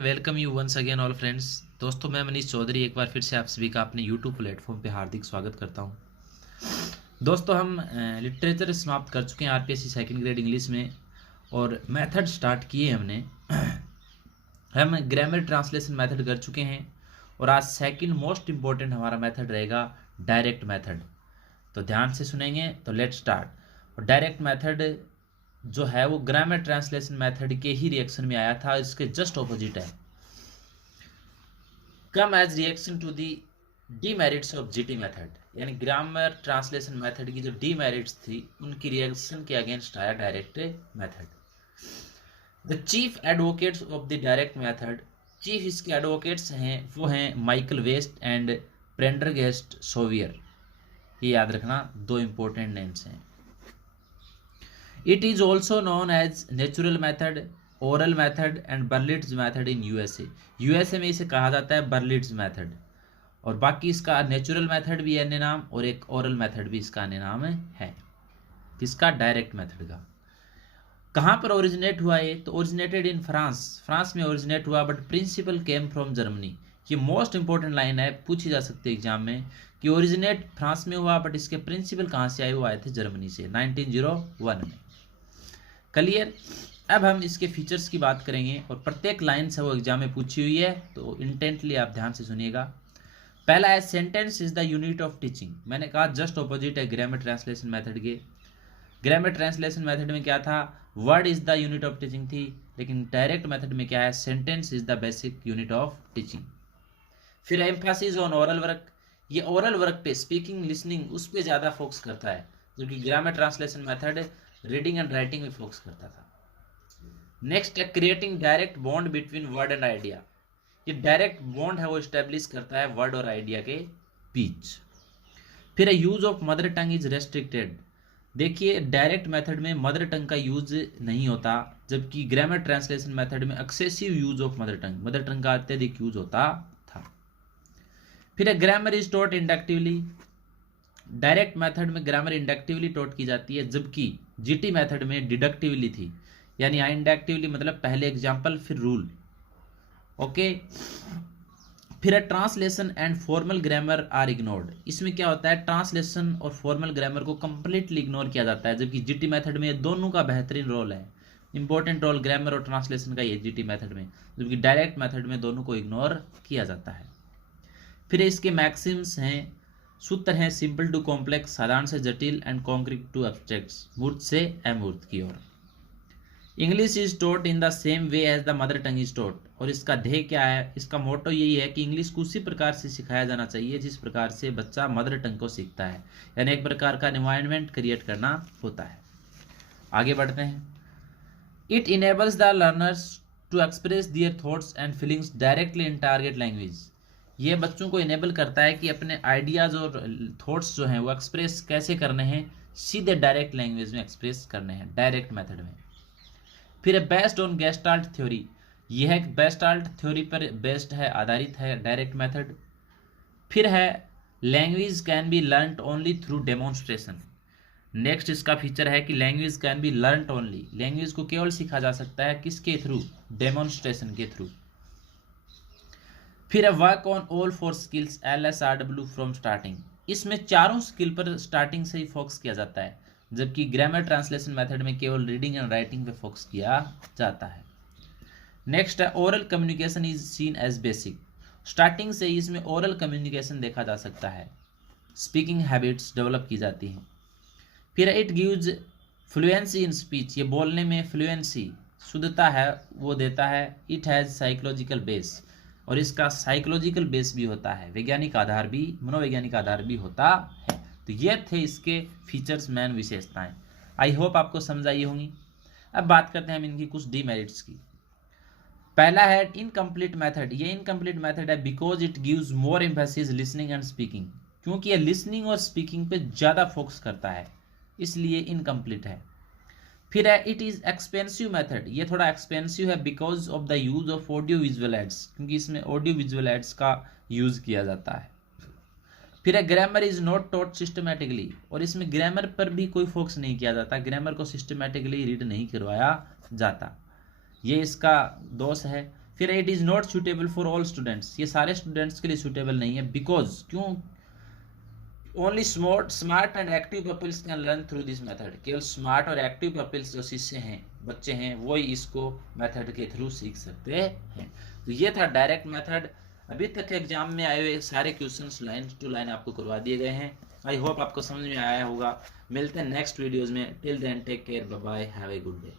Welcome you once again all friends. दोस्तों, मैं मनीष चौधरी एक बार फिर से आप सभी का अपने यूट्यूब प्लेटफॉर्म पे हार्दिक स्वागत करता हूं। दोस्तों, हम लिटरेचर समाप्त कर चुके हैं आरपीएससी सेकंड ग्रेड इंग्लिश में और मेथड स्टार्ट किए हमने। हम ग्रामर ट्रांसलेशन मेथड कर चुके हैं और आज सेकंड मोस्ट इम्पोर्टेंट हमारा मेथड रहेगा डायरेक्ट मेथड। तो ध्यान से सुनेंगे। तो लेट स्टार्ट। और डायरेक्ट मेथड जो है वो ग्रामर ट्रांसलेशन मेथड के ही रिएक्शन में आया था, इसके जस्ट ऑपोजिट है। Come as reaction to the demerits of GT method, यानी ग्रामर ट्रांसलेशन मेथड की जो डीमेरिट्स थी उनकी रिएक्शन के अगेंस्ट आया direct method. The chief advocates of the direct method, chief इसके एडवोकेट्स हैं वो हैं Michael West and Prendergast Sauveur. ये याद रखना, दो इंपॉर्टेंट नेम्स हैं। It is also known as natural method, oral method and Berlitz method in USA. USA में इसे कहा जाता है बर्लिट्ज मेथड, और बाकी इसका नेचुरल मेथड भी अन्य नाम और एक ओरल मेथड भी इसका अन्य नाम है। किसका? डायरेक्ट मेथड का। कहाँ पर ओरिजिनेट हुआ ये? तो ओरिजिनेटेड इन फ्रांस, फ्रांस में ओरिजिनेट हुआ, but principle came from Germany. ये मोस्ट इंपॉर्टेंट लाइन है, पूछी जा सकती है एग्जाम में कि ओरिजिनेट फ्रांस में हुआ बट इसके प्रिंसिपल कहाँ से आए? वो आए थे जर्मनी से 1901 में। क्लियर? अब हम इसके फीचर्स की बात करेंगे और प्रत्येक लाइन से वो एग्जाम में पूछी हुई है, तो इंटेंटली आप ध्यान से सुनिएगा। पहला है sentence is the unit of teaching. मैंने कहा जस्ट ऑपोजिट है ग्रामर ट्रांसलेशन मेथड के। ग्रामर ट्रांसलेशन मेथड में क्या था? Word is the unit of teaching थी, लेकिन डायरेक्ट मेथड में क्या है? Sentence is the basic unit of teaching. फिर एम्फेसिस ऑन ओरल वर्क, ये ओरल वर्क पे, स्पीकिंग लिसनिंग उस पर ज़्यादा फोकस करता है, जबकि grammar translation method reading and writing में फोकस करता था। नेक्स्ट है creating direct bond between word and idea. ये डायरेक्ट बॉन्ड है वो स्टेब्लिश करता है वर्ड और आइडिया के बीच। फिर है use of mother tongue is restricted. देखिए, डायरेक्ट मेथड में मदर टंग का यूज नहीं होता, जबकि ग्रामर ट्रांसलेशन मेथड में excessive use of mother tongue का अत्यधिक यूज होता था। फिर है grammar is taught inductively. Direct method में ग्रामर इंडक्टिवली टॉट की जाती है, जबकि जीटी मेथड में डिडक्टिवली थी, यानी इंडक्टिवली मतलब पहले एग्जाम्पल फिर रूल। ओके। फिर है translation and formal grammar are ignored. इसमें क्या होता है? ट्रांसलेशन और फॉर्मल ग्रामर को कंप्लीटली इग्नोर किया जाता है, जबकि जीटी मेथड में दोनों का बेहतरीन रोल है। इंपॉर्टेंट रोल ग्रामर और ट्रांसलेशन का ये जीटी मेथड में, जबकि डायरेक्ट मेथड में दोनों को इग्नोर किया जाता है। फिर इसके मैक्सिम्स हैं, सूत्र हैं सिंपल टू कॉम्प्लेक्स, साधारण से जटिल, एंड कॉन्क्रीट टू एब्स्ट्रैक्ट्स, मूर्त से अमूर्त की ओर। English is taught in the same way as the mother tongue is taught, और इसका ध्येय क्या है? इसका मोटो यही है कि इंग्लिश को उसी प्रकार से सिखाया जाना चाहिए जिस प्रकार से बच्चा मदर टंग को सीखता है, यानी एक प्रकार का एनवायरनमेंट क्रिएट करना होता है। आगे बढ़ते हैं। It enables the learners to express their thoughts and feelings directly in target language. ये बच्चों को इनेबल करता है कि अपने आइडियाज और थॉट्स जो हैं वो एक्सप्रेस कैसे करने हैं? सीधे डायरेक्ट लैंग्वेज में एक्सप्रेस करने हैं, डायरेक्ट मेथड में। फिर है बेस्ड ऑन गेस्टाल्ट थ्योरी। यह है गेस्टाल्ट थ्योरी पर बेस्ड है, आधारित है डायरेक्ट मेथड। फिर है language can be learned only through demonstration. Next इसका फीचर है कि language can be learned only, language को केवल सीखा जा सकता है किसके थ्रू? डेमोन्स्ट्रेशन के थ्रू। फिर है work on all four skills LSRW from starting. इसमें चारों स्किल पर स्टार्टिंग से ही फोकस किया जाता है, जबकि ग्रामर ट्रांसलेशन मेथड में केवल रीडिंग एंड राइटिंग पे फोकस किया जाता है। नेक्स्ट है oral communication is seen as basic. Starting से ही इसमें ओरल कम्युनिकेशन देखा जा सकता है, स्पीकिंग हैबिट्स डेवलप की जाती हैं। फिर it gives fluency in speech, ये बोलने में फ्लुएंसी, शुद्धता है वो देता है। इट हैज़ साइकोलॉजिकल बेस, और इसका साइकोलॉजिकल बेस भी होता है, वैज्ञानिक आधार भी, मनोवैज्ञानिक आधार भी होता है। तो ये थे इसके फीचर्स, मेन विशेषताएं। आई होप आपको समझ आई होंगी। अब बात करते हैं हम इनकी कुछ डीमेरिट्स की। पहला है इनकम्प्लीट मेथड। ये इनकम्प्लीट मेथड है because it gives more emphasis listening and speaking, क्योंकि ये लिसनिंग और स्पीकिंग पे ज़्यादा फोकस करता है, इसलिए इनकम्प्लीट है। फिर है इट इज़ एक्सपेंसिव मेथड। ये थोड़ा एक्सपेंसिव है because of the use of audio visual aids, क्योंकि इसमें ऑडियो विजुअल एड्स का यूज़ किया जाता है। फिर है grammar is not taught systematically, और इसमें ग्रामर पर भी कोई फोकस नहीं किया जाता, ग्रामर को सिस्टमेटिकली रीड नहीं करवाया जाता, ये इसका दोष है। फिर it is not suitable for all students, ये सारे स्टूडेंट्स के लिए सूटेबल नहीं है, बिकॉज क्यों, only smart and active peoples can learn through this method, केवल स्मार्ट और एक्टिव पीपल्स जो शिष्य हैं, बच्चे हैं, वो ही इसको मेथड के थ्रू सीख सकते हैं। तो ये था डायरेक्ट मेथड। अभी तक एग्जाम में आए हुए सारे क्वेश्चंस लाइन टू लाइन आपको करवा दिए गए हैं। आई होप आपको समझ में आया होगा। मिलते हैं नेक्स्ट वीडियोज़ में। Till then take care, bye bye, have a good day.